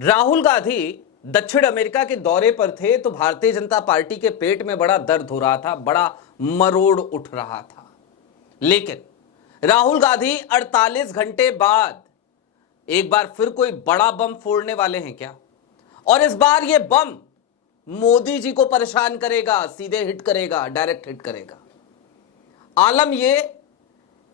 राहुल गांधी दक्षिण अमेरिका के दौरे पर थे तो भारतीय जनता पार्टी के पेट में बड़ा दर्द हो रहा था, बड़ा मरोड़ उठ रहा था। लेकिन राहुल गांधी 48 घंटे बाद एक बार फिर कोई बड़ा बम फोड़ने वाले हैं क्या? और इस बार यह बम मोदी जी को परेशान करेगा, सीधे हिट करेगा, डायरेक्ट हिट करेगा। आलम यह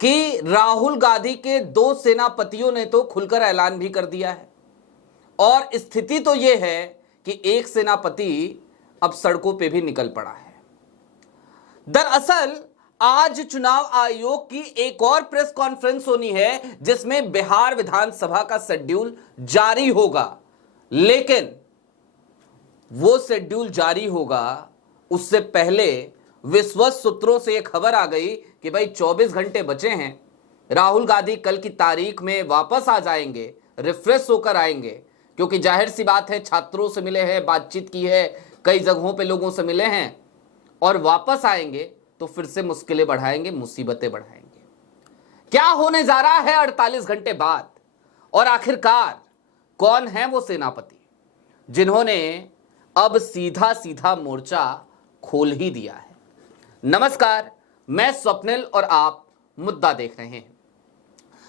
कि राहुल गांधी के दो सेनापतियों ने तो खुलकर ऐलान भी कर दिया है और स्थिति तो यह है कि एक सेनापति अब सड़कों पे भी निकल पड़ा है। दरअसल आज चुनाव आयोग की एक और प्रेस कॉन्फ्रेंस होनी है जिसमें बिहार विधानसभा का शेड्यूल जारी होगा, लेकिन वो शेड्यूल जारी होगा उससे पहले विश्वस्त सूत्रों से यह खबर आ गई कि भाई 24 घंटे बचे हैं, राहुल गांधी कल की तारीख में वापस आ जाएंगे, रिफ्रेश होकर आएंगे, क्योंकि जाहिर सी बात है छात्रों से मिले हैं, बातचीत की है, कई जगहों पे लोगों से मिले हैं और वापस आएंगे तो फिर से मुश्किलें बढ़ाएंगे, मुसीबतें बढ़ाएंगे। क्या होने जा रहा है 48 घंटे बाद? और आखिरकार कौन है वो सेनापति जिन्होंने अब सीधा सीधा मोर्चा खोल ही दिया है? नमस्कार, मैं स्वप्निल और आप मुद्दा देख रहे हैं।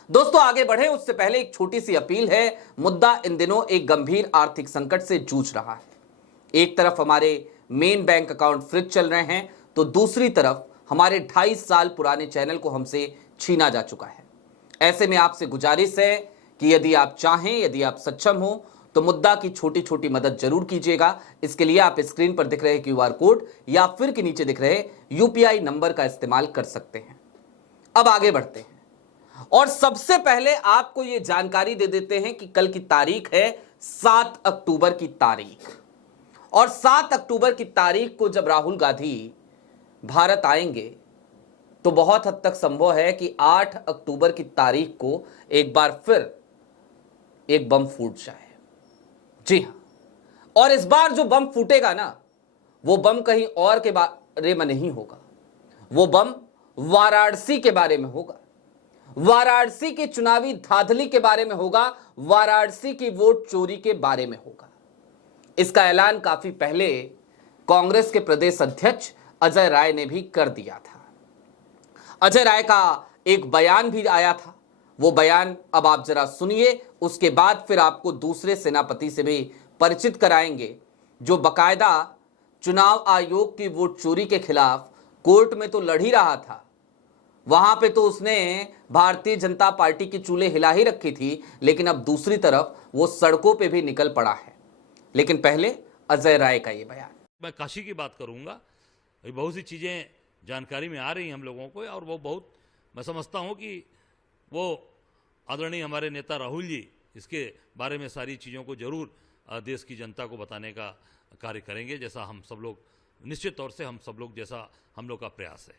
दोस्तों आगे बढ़े उससे पहले एक छोटी सी अपील है। मुद्दा इन दिनों एक गंभीर आर्थिक संकट से जूझ रहा है। एक तरफ हमारे मेन बैंक अकाउंट फ्रीज चल रहे हैं तो दूसरी तरफ हमारे 2.5 साल पुराने चैनल को हमसे छीना जा चुका है। ऐसे में आपसे गुजारिश है कि यदि आप चाहें, यदि आप सक्षम हो तो मुद्दा की छोटी छोटी मदद जरूर कीजिएगा। इसके लिए आप स्क्रीन पर दिख रहे QR कोड या फिर के नीचे दिख रहे UPI नंबर का इस्तेमाल कर सकते हैं। अब आगे बढ़ते हैं और सबसे पहले आपको यह जानकारी दे देते हैं कि कल की तारीख है 7 अक्टूबर की तारीख, और 7 अक्टूबर की तारीख को जब राहुल गांधी भारत आएंगे तो बहुत हद तक संभव है कि 8 अक्टूबर की तारीख को एक बार फिर एक बम फूट जाए। जी हां, और इस बार जो बम फूटेगा ना, वो बम कहीं और के बारे में नहीं होगा, वो बम वाराणसी के बारे में होगा, वाराणसी के चुनावी धांधली के बारे में होगा, वाराणसी की वोट चोरी के बारे में होगा। इसका ऐलान काफी पहले कांग्रेस के प्रदेश अध्यक्ष अजय राय ने भी कर दिया था। अजय राय का एक बयान भी आया था, वो बयान अब आप जरा सुनिए, उसके बाद फिर आपको दूसरे सेनापति से भी परिचित कराएंगे जो बकायदा चुनाव आयोग की वोट चोरी के खिलाफ कोर्ट में तो लड़ ही रहा था। वहां पे तो उसने भारतीय जनता पार्टी की चूल्हे हिला ही रखी थी, लेकिन अब दूसरी तरफ वो सड़कों पे भी निकल पड़ा है। लेकिन पहले अजय राय का ये बयान। मैं काशी की बात करूंगा। बहुत सी चीजें जानकारी में आ रही हैं हम लोगों को, और वो बहुत, मैं समझता हूं कि वो आदरणीय हमारे नेता राहुल जी इसके बारे में सारी चीज़ों को जरूर देश की जनता को बताने का कार्य करेंगे, जैसा हम सब लोग, निश्चित तौर से हम सब लोग, जैसा हम लोग का प्रयास है।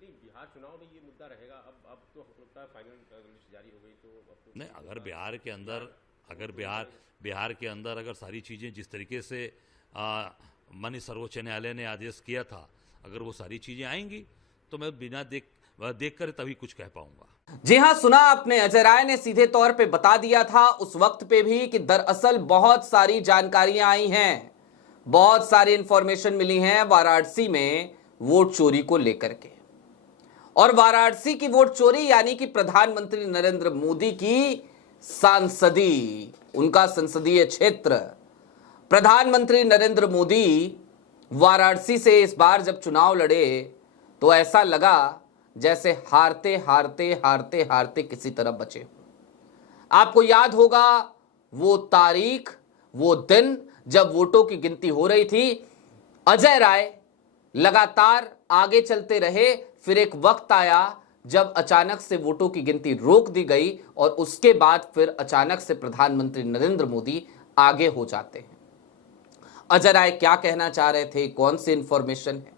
बिहार चुनाव में ये मुद्दा रहेगा। अब तो लगता है फाइनल लिस्ट जारी हो गई तो अब तो नहीं, अगर बिहार के अंदर अगर सारी चीज़ें जिस तरीके से माननीय सर्वोच्च न्यायालय ने आदेश किया था, अगर वो सारी चीज़ें आएंगी तो मैं बिना देख कर तभी कुछ कह पाऊंगा। जी हां, सुना आपने, अजय राय ने सीधे तौर पे बता दिया था उस वक्त पे भी कि दरअसल बहुत सारी जानकारियां आई हैं, बहुत सारी इंफॉर्मेशन मिली हैं वाराणसी में वोट चोरी को लेकर के। और वाराणसी की वोट चोरी यानी कि प्रधानमंत्री नरेंद्र मोदी की सांसदी, उनका संसदीय क्षेत्र, प्रधानमंत्री नरेंद्र मोदी वाराणसी से इस बार जब चुनाव लड़े तो ऐसा लगा जैसे हारते हारते हारते हारते किसी तरह बचे। आपको याद होगा वो तारीख, वो दिन जब वोटों की गिनती हो रही थी। अजय राय लगातार आगे चलते रहे, फिर एक वक्त आया जब अचानक से वोटों की गिनती रोक दी गई और उसके बाद फिर अचानक से प्रधानमंत्री नरेंद्र मोदी आगे हो जाते हैं। अजय राय क्या कहना चाह रहे थे, कौन सी इंफॉर्मेशन है,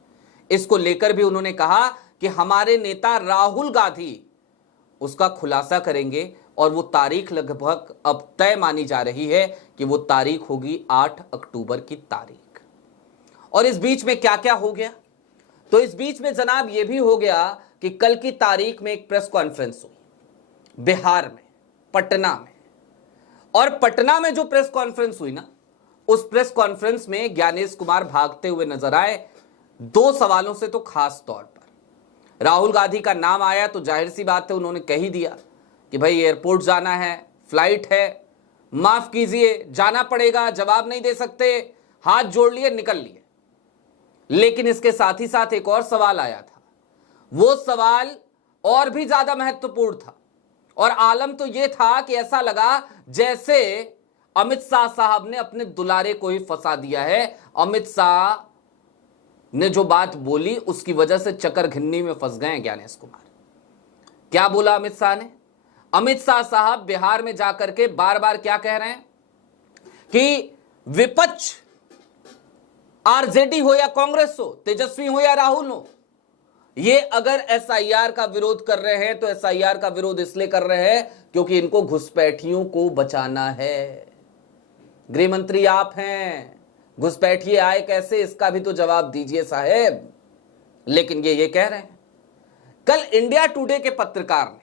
इसको लेकर भी उन्होंने कहा कि हमारे नेता राहुल गांधी उसका खुलासा करेंगे और वो तारीख लगभग अब तय मानी जा रही है कि वो तारीख होगी 8 अक्टूबर की तारीख। और इस बीच में क्या क्या हो गया? तो इस बीच में जनाब ये भी हो गया कि कल की तारीख में एक प्रेस कॉन्फ्रेंस हुई बिहार में, पटना में, और पटना में जो प्रेस कॉन्फ्रेंस हुई ना, उस प्रेस कॉन्फ्रेंस में ज्ञानेश कुमार भागते हुए नजर आए 2 सवालों से। तो खास तौर पर राहुल गांधी का नाम आया तो जाहिर सी बात है उन्होंने कह ही दिया कि भाई एयरपोर्ट जाना है, फ्लाइट है, माफ कीजिए जाना पड़ेगा, जवाब नहीं दे सकते, हाथ जोड़ लिए, निकल लिए। लेकिन इसके साथ ही साथ एक और सवाल आया था। वो सवाल और भी ज्यादा महत्वपूर्ण था और आलम तो यह था कि ऐसा लगा जैसे अमित शाह साहब ने अपने दुलारे को ही फंसा दिया है। अमित शाह ने जो बात बोली उसकी वजह से चक्कर घिन्नी में फंस गए ज्ञानेश कुमार। क्या बोला अमित शाह ने? अमित शाह साहब बिहार में जाकर के बार बार क्या कह रहे हैं कि विपक्ष आरजेडी हो या कांग्रेस हो, तेजस्वी हो या राहुल हो, ये अगर एसआईआर का विरोध कर रहे हैं तो एसआईआर का विरोध इसलिए कर रहे हैं क्योंकि इनको घुसपैठियों को बचाना है। गृह मंत्री आप हैं, घुसपैठिए आए कैसे, इसका भी तो जवाब दीजिए साहेब। लेकिन ये कह रहे हैं। कल इंडिया टुडे के पत्रकार ने,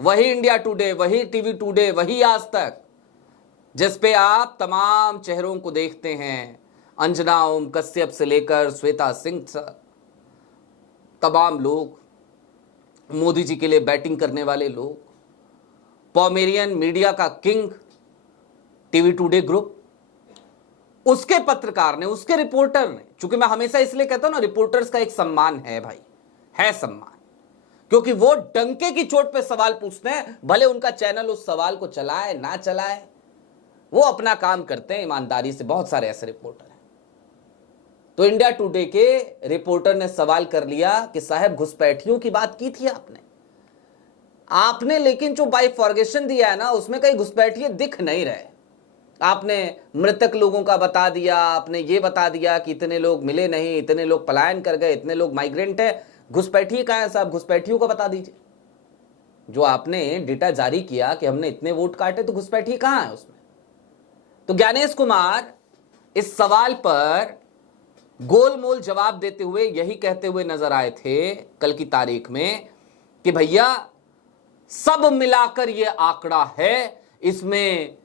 वही इंडिया टुडे, वही टीवी टुडे, वही आज तक, जिस पे आप तमाम चेहरों को देखते हैं, अंजना ओम कश्यप से लेकर श्वेता सिंह, तमाम लोग, मोदी जी के लिए बैटिंग करने वाले लोग, पॉमेरियन मीडिया का किंग टीवी टुडे ग्रुप, उसके पत्रकार ने, उसके रिपोर्टर ने, चूंकि मैं हमेशा इसलिए कहता हूं ना, रिपोर्टर्स का एक सम्मान है भाई, है सम्मान, क्योंकि वो डंके की चोट पे सवाल पूछते हैं। भले उनका चैनल उस सवाल को चलाए ना चलाए, वो अपना काम करते हैं ईमानदारी से। बहुत सारे ऐसे रिपोर्टर हैं। तो इंडिया टुडे के रिपोर्टर ने सवाल कर लिया कि साहब घुसपैठियों की बात की थी आपने, लेकिन जो बाइफॉर्गेशन दिया है ना, उसमें कई घुसपैठिए दिख नहीं रहे। आपने मृतक लोगों का बता दिया, आपने ये बता दिया कि इतने लोग मिले नहीं, इतने लोग पलायन कर गए, इतने लोग माइग्रेंट है। घुसपैठिए कहां है साहब? घुसपैठियों को बता दीजिए। जो आपने डेटा जारी किया कि हमने इतने वोट काटे, तो घुसपैठिए कहां है उसमें? तो ज्ञानेश कुमार इस सवाल पर गोलमोल जवाब देते हुए यही कहते हुए नजर आए थे कल की तारीख में कि भैया सब मिलाकर ये आंकड़ा है, इसमें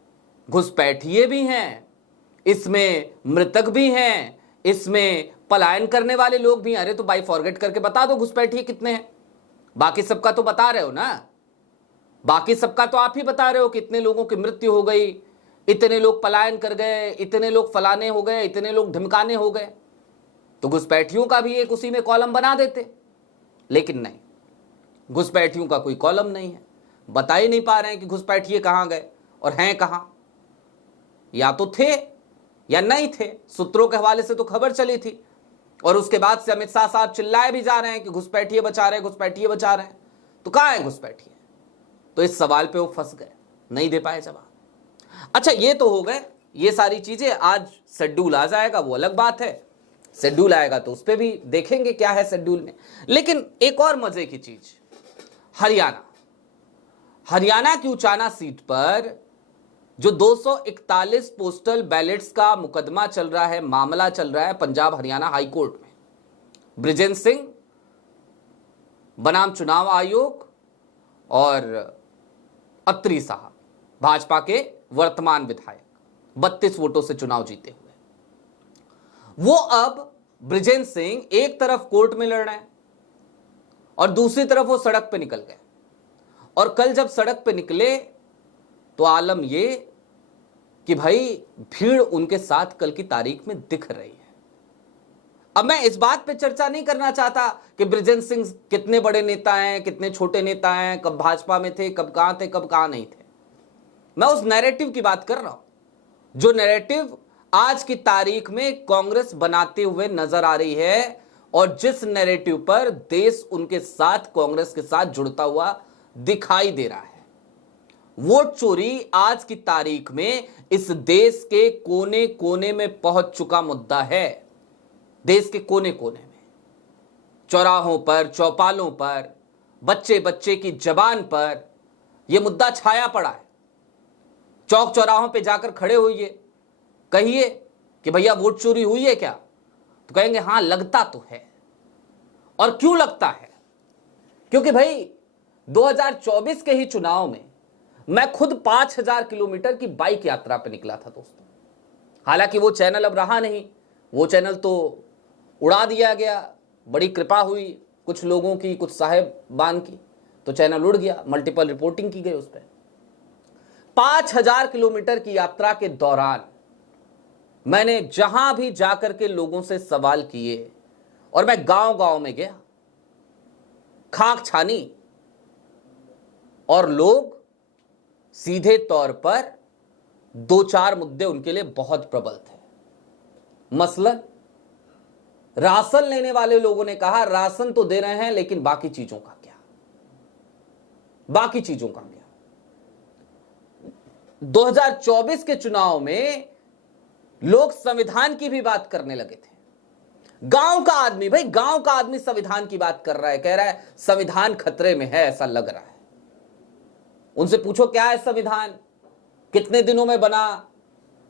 घुसपैठिए भी हैं, इसमें मृतक भी हैं, इसमें पलायन करने वाले लोग भी हैं। अरे तो बाई फॉरगेट करके बता दो घुसपैठिए कितने हैं। बाकी सबका तो बता रहे हो ना, बाकी सबका तो आप ही बता रहे हो कि इतने लोगों की मृत्यु हो गई, इतने लोग पलायन कर गए, इतने लोग फलाने हो गए, इतने लोग ढिमकाने हो गए। तो घुसपैठियों का भी एक उसी में कॉलम बना देते। लेकिन नहीं, घुसपैठियों का कोई कॉलम नहीं है। बता ही नहीं पा रहे हैं कि घुसपैठिए कहां गए और हैं कहां। या तो थे या नहीं थे। सूत्रों के हवाले से तो खबर चली थी और उसके बाद से अमित शाह साहब चिल्लाए भी जा रहे हैं कि घुसपैठिए बचा रहे हैं, घुसपैठिए बचा रहे हैं। तो कहां है घुसपैठिए? तो इस सवाल पे वो फंस गए, नहीं दे पाए जवाब। अच्छा, ये तो हो गए ये सारी चीजें। आज शेड्यूल आ जाएगा, वो अलग बात है। शेड्यूल आएगा तो उस पर भी देखेंगे क्या है शेड्यूल में। लेकिन एक और मजे की चीज, हरियाणा की उचाना सीट पर जो 241 पोस्टल बैलेट्स का मुकदमा चल रहा है, मामला चल रहा है पंजाब हरियाणा हाई कोर्ट में। बृजेंद्र सिंह बनाम चुनाव आयोग और अत्री साहब, भाजपा के वर्तमान विधायक, 32 वोटों से चुनाव जीते हुए, वो अब बृजेंद्र सिंह एक तरफ कोर्ट में लड़ रहे हैं और दूसरी तरफ वो सड़क पे निकल गए। और कल जब सड़क पे निकले तो आलम ये कि भाई भीड़ उनके साथ कल की तारीख में दिख रही है। अब मैं इस बात पे चर्चा नहीं करना चाहता कि बृजेंद्र सिंह कितने बड़े नेता हैं, कितने छोटे नेता हैं, कब भाजपा में थे, कब कहां थे, कब कहां नहीं थे। मैं उस नैरेटिव की बात कर रहा हूं जो नैरेटिव आज की तारीख में कांग्रेस बनाते हुए नजर आ रही है और जिस नैरेटिव पर देश उनके साथ, कांग्रेस के साथ जुड़ता हुआ दिखाई दे रहा है। वोट चोरी आज की तारीख में इस देश के कोने कोने में पहुंच चुका मुद्दा है। देश के कोने कोने में, चौराहों पर, चौपालों पर, बच्चे बच्चे की जबान पर यह मुद्दा छाया पड़ा है। चौक चौराहों पे जाकर खड़े होइए, कहिए कि भैया वोट चोरी हुई है क्या, तो कहेंगे हां लगता तो है। और क्यों लगता है? क्योंकि भाई 2024 के ही चुनाव में मैं खुद 5000 किलोमीटर की बाइक यात्रा पर निकला था दोस्तों। हालांकि वो चैनल अब रहा नहीं, वो चैनल तो उड़ा दिया गया। बड़ी कृपा हुई कुछ लोगों की, कुछ साहेबान की, तो चैनल उड़ गया, मल्टीपल रिपोर्टिंग की गई उस पर। 5000 किलोमीटर की यात्रा के दौरान मैंने जहां भी जाकर के लोगों से सवाल किए, और मैं गांव गांव में गया, खाक छानी, और लोग सीधे तौर पर 2-4 मुद्दे उनके लिए बहुत प्रबल थे। मसलन राशन लेने वाले लोगों ने कहा राशन तो दे रहे हैं, लेकिन बाकी चीजों का क्या, बाकी चीजों का क्या। 2024 के चुनाव में लोग संविधान की भी बात करने लगे थे। गांव का आदमी, भाई गांव का आदमी संविधान की बात कर रहा है, कह रहा है संविधान खतरे में है, ऐसा लग रहा है। उनसे पूछो क्या है संविधान, कितने दिनों में बना,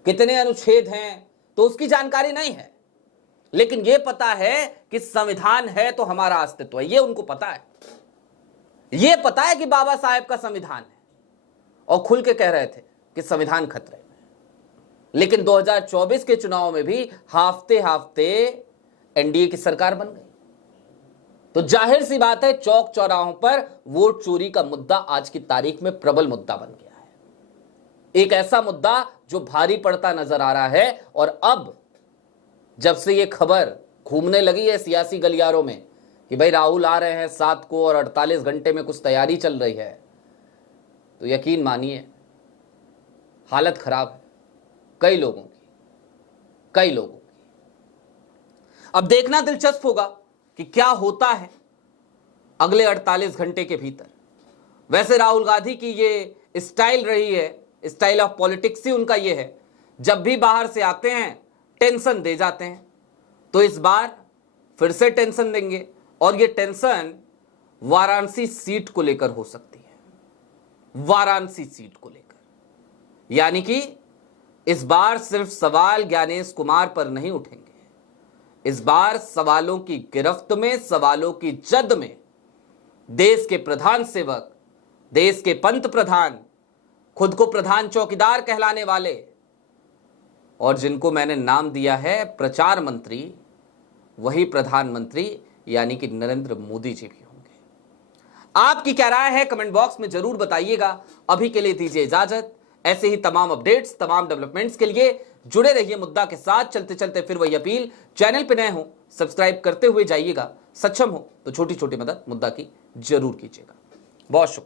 कितने अनुच्छेद हैं, तो उसकी जानकारी नहीं है। लेकिन यह पता है कि संविधान है तो हमारा अस्तित्व है, यह उनको पता है। यह पता है कि बाबा साहेब का संविधान है, और खुल के कह रहे थे कि संविधान खतरे में। लेकिन 2024 के चुनाव में भी हाफते हाफते एनडीए की सरकार बन गई, तो जाहिर सी बात है चौक चौराहों पर वोट चोरी का मुद्दा आज की तारीख में प्रबल मुद्दा बन गया है। एक ऐसा मुद्दा जो भारी पड़ता नजर आ रहा है। और अब जब से यह खबर घूमने लगी है सियासी गलियारों में कि भाई राहुल आ रहे हैं 7 को और 48 घंटे में कुछ तैयारी चल रही है, तो यकीन मानिए हालत खराब है कई लोगों की, कई लोगों की। अब देखना दिलचस्प होगा कि क्या होता है अगले 48 घंटे के भीतर। वैसे राहुल गांधी की ये स्टाइल रही है, स्टाइल ऑफ पॉलिटिक्स ही उनका ये है, जब भी बाहर से आते हैं टेंशन दे जाते हैं। तो इस बार फिर से टेंशन देंगे, और ये टेंशन वाराणसी सीट को लेकर हो सकती है। वाराणसी सीट को लेकर, यानी कि इस बार सिर्फ सवाल ज्ञानेश कुमार पर नहीं उठेंगे, इस बार सवालों की गिरफ्त में, सवालों की जद में देश के प्रधान सेवक, देश के पंत प्रधान, खुद को प्रधान चौकीदार कहलाने वाले, और जिनको मैंने नाम दिया है प्रचार मंत्री, वही प्रधानमंत्री यानी कि नरेंद्र मोदी जी भी होंगे। आपकी क्या राय है कमेंट बॉक्स में जरूर बताइएगा। अभी के लिए दीजिए इजाजत। ऐसे ही तमाम अपडेट्स, तमाम डेवलपमेंट्स के लिए जुड़े रहिए मुद्दा के साथ। चलते चलते फिर वही अपील, चैनल पे नए हो सब्सक्राइब करते हुए जाइएगा, सक्षम हो तो छोटी छोटी मदद मुद्दा की जरूर कीजिएगा। बहुत शुक्रिया।